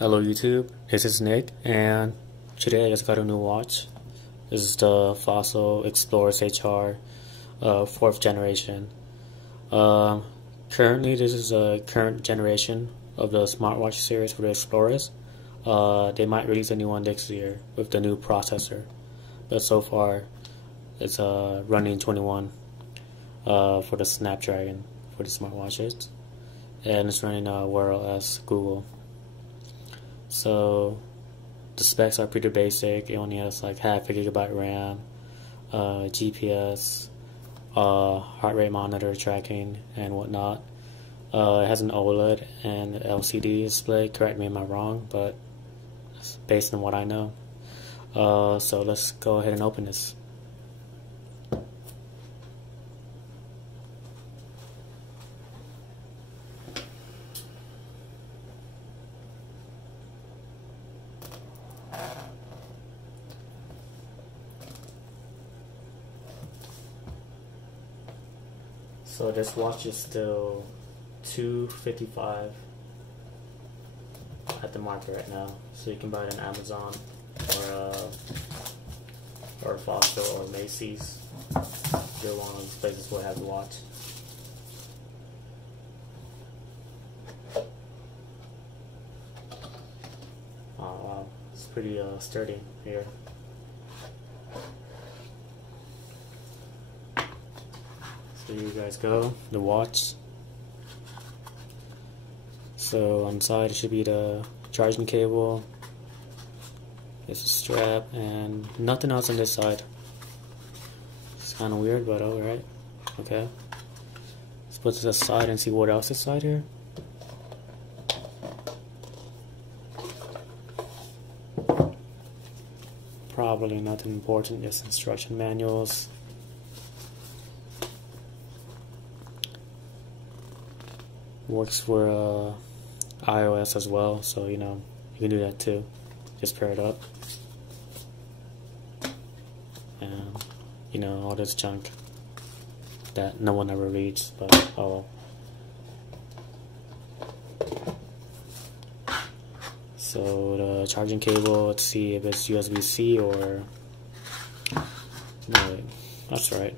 Hello YouTube, this is Nick, and today I just got a new watch. This is the Fossil Explorist HR 4th generation. Currently this is a current generation of the Smartwatch series for the Explorist. They might release a new one next year with the new processor, but so far it's running 21 for the Snapdragon for the smartwatches, and it's running Wear OS Google. So the specs are pretty basic. It only has like half a gigabyte RAM, GPS, heart rate monitor tracking and whatnot. It has an OLED and LCD display. Correct me if I'm wrong, but it's based on what I know. So let's go ahead and open this. So this watch is still $255 at the market right now. So you can buy it on Amazon or Fossil or Macy's. Either one of these places will have the watch. Oh wow, it's pretty sturdy here. There you guys go, the watch. So on the side it should be the charging cable. It's a strap and nothing else on this side. It's kind of weird, but alright. Okay. Let's put this aside and see what else is inside here. Probably nothing important, just instruction manuals. Works for iOS as well, so you know you can do that too. Just pair it up, and you know all this junk that no one ever reads. But oh well. So the charging cable. Let's see if it's USB-C or no. Wait, that's right.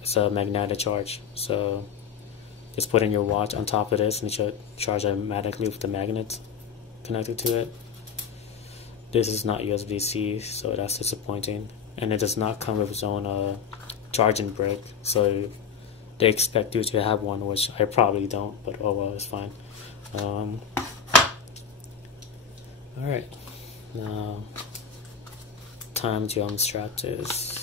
It's a magnetic charge, so just put in your watch on top of this and it should charge automatically with the magnets connected to it. This is not USB-C, so that's disappointing, and it does not come with its own charging brick, so they expect you to have one, which I probably don't, but oh well, it's fine. Alright, now time to unstrap this.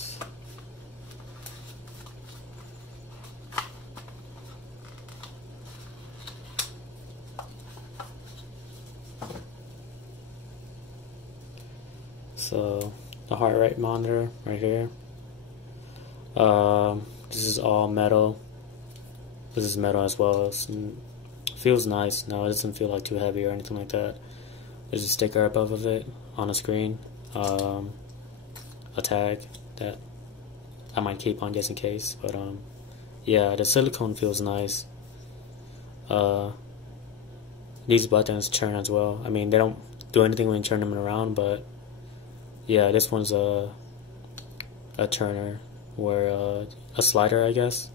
So the heart rate monitor right here. This is all metal. This is metal as well. It feels nice. No, it doesn't feel like too heavy or anything like that. There's a sticker above of it on the screen. A tag that I might keep on just in case. But yeah, the silicone feels nice. These buttons turn as well. I mean, they don't do anything when you turn them around, but yeah, this one's a turner, or a slider, I guess.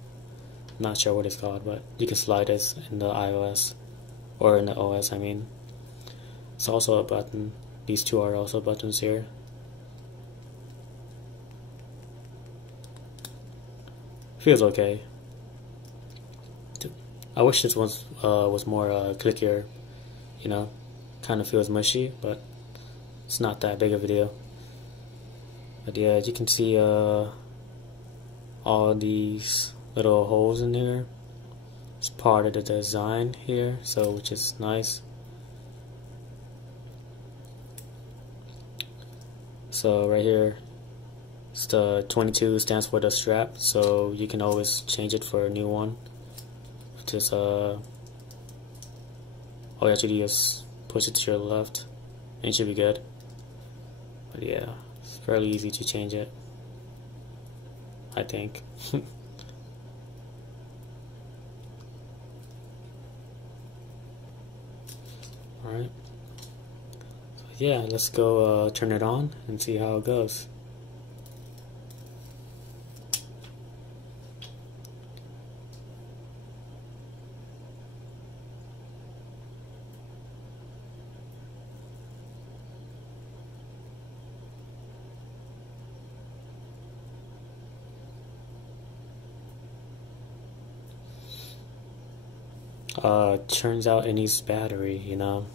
I'm not sure what it's called, but you can slide this in the iOS, or in the OS, I mean. It's also a button. These two are also buttons here. Feels okay. I wish this was more clickier, you know. Kind of feels mushy, but it's not that big of a deal. But yeah, as you can see, all these little holes in here. It's part of the design here, so which is nice. So right here, it's the 22 stands for the strap, so you can always change it for a new one. Just all you have to do is push it to your left, and it should be good. But yeah, it's fairly easy to change it, I think. yeah, let's go turn it on and see how it goes. Turns out it needs battery, you know.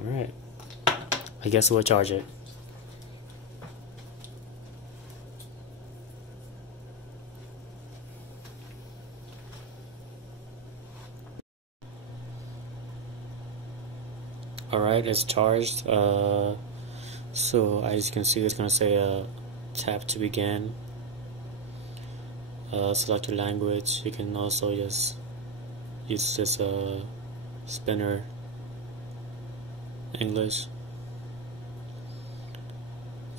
Alright, I guess we'll charge it. Alright, it's charged. So as you can see, it's gonna say tap to begin. Select your language. You can also just use this spinner English.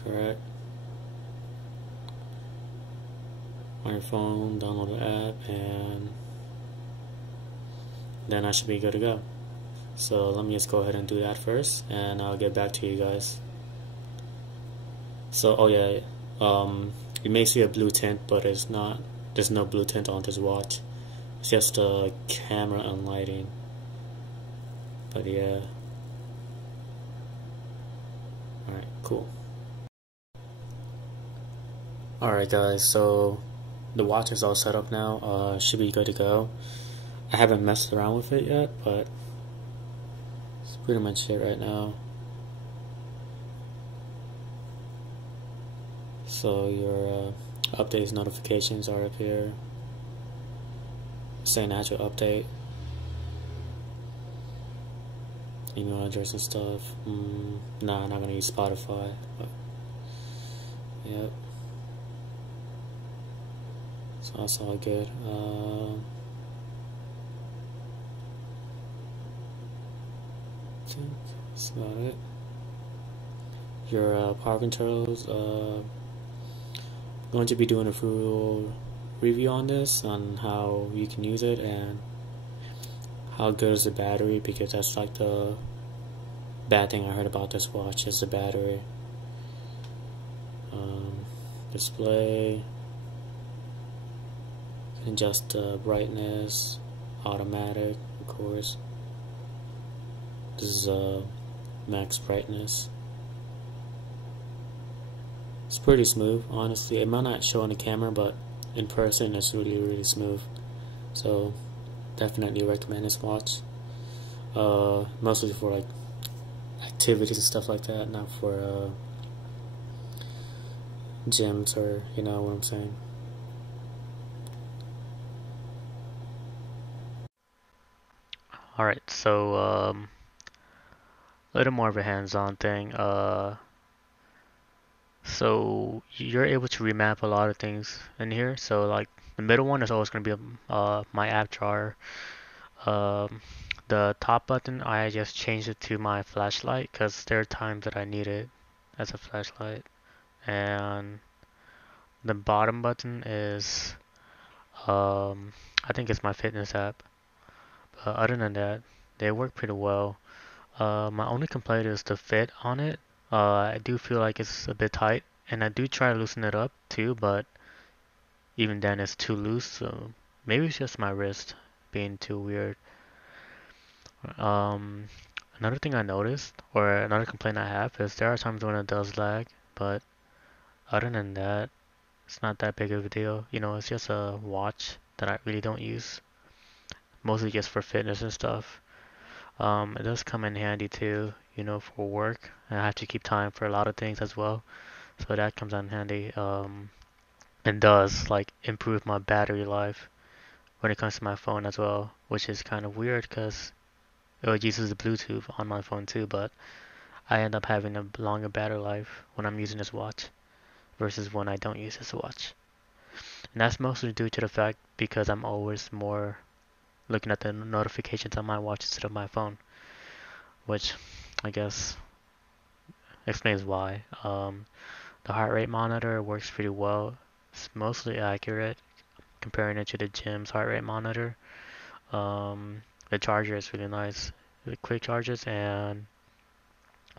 Correct. On your phone, download the app, and then I should be good to go. So let me just go ahead and do that first, and I'll get back to you guys. So, oh yeah, you may see a blue tint, but it's not. There's no blue tint on this watch. It's just a camera and lighting. But yeah. Alright, cool. Alright guys, so the watch is all set up now. Should be good to go. I haven't messed around with it yet, but it's pretty much it right now. So your updates notifications are up here. Saying actual update. Email address and stuff. Nah, I'm not gonna use Spotify. But yep. So that's all good. I think that's about it. Your power controls. Going to be doing a full review on this, on how you can use it and how good is the battery, because that's like the bad thing I heard about this watch is the battery. Display, adjust the brightness, automatic, of course. This is max brightness. It's pretty smooth, honestly. It might not show on the camera, but in person it's really smooth. So definitely recommend this watch. Mostly for like activities and stuff like that, not for gyms, or you know what I'm saying. Alright, so a little more of a hands-on thing. So you're able to remap a lot of things in here. So like the middle one is always going to be my app drawer. The top button, I just changed it to my flashlight because there are times that I need it as a flashlight. And the bottom button is I think it's my fitness app. But other than that, they work pretty well. My only complaint is the fit on it. I do feel like it's a bit tight, and I do try to loosen it up too, but even then it's too loose, so maybe it's just my wrist being too weird. Another thing I noticed, or another complaint I have, is there are times when it does lag, but other than that, it's not that big of a deal. You know, it's just a watch that I really don't use, mostly just for fitness and stuff. It does come in handy too, you know, for work. And I have to keep time for a lot of things as well, so that comes in handy. And does like improve my battery life when it comes to my phone as well, which is kind of weird because it uses the Bluetooth on my phone too, but I end up having a longer battery life when I'm using this watch versus when I don't use this watch. And that's mostly due to the fact because I'm always more looking at the notifications on my watch instead of my phone, which I guess explains why. The heart rate monitor works pretty well. It's mostly accurate comparing it to the gym's heart rate monitor. The charger is really nice. The quick charges, and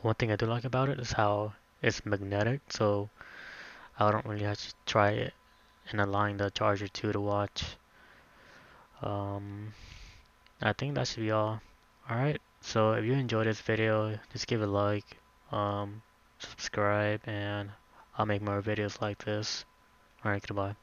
one thing I do like about it is how it's magnetic, so I don't really have to try it and align the charger to the watch. Um, I think that should be all. Alright, so if you enjoyed this video, just give it a like, subscribe, and I'll make more videos like this. Alright, goodbye.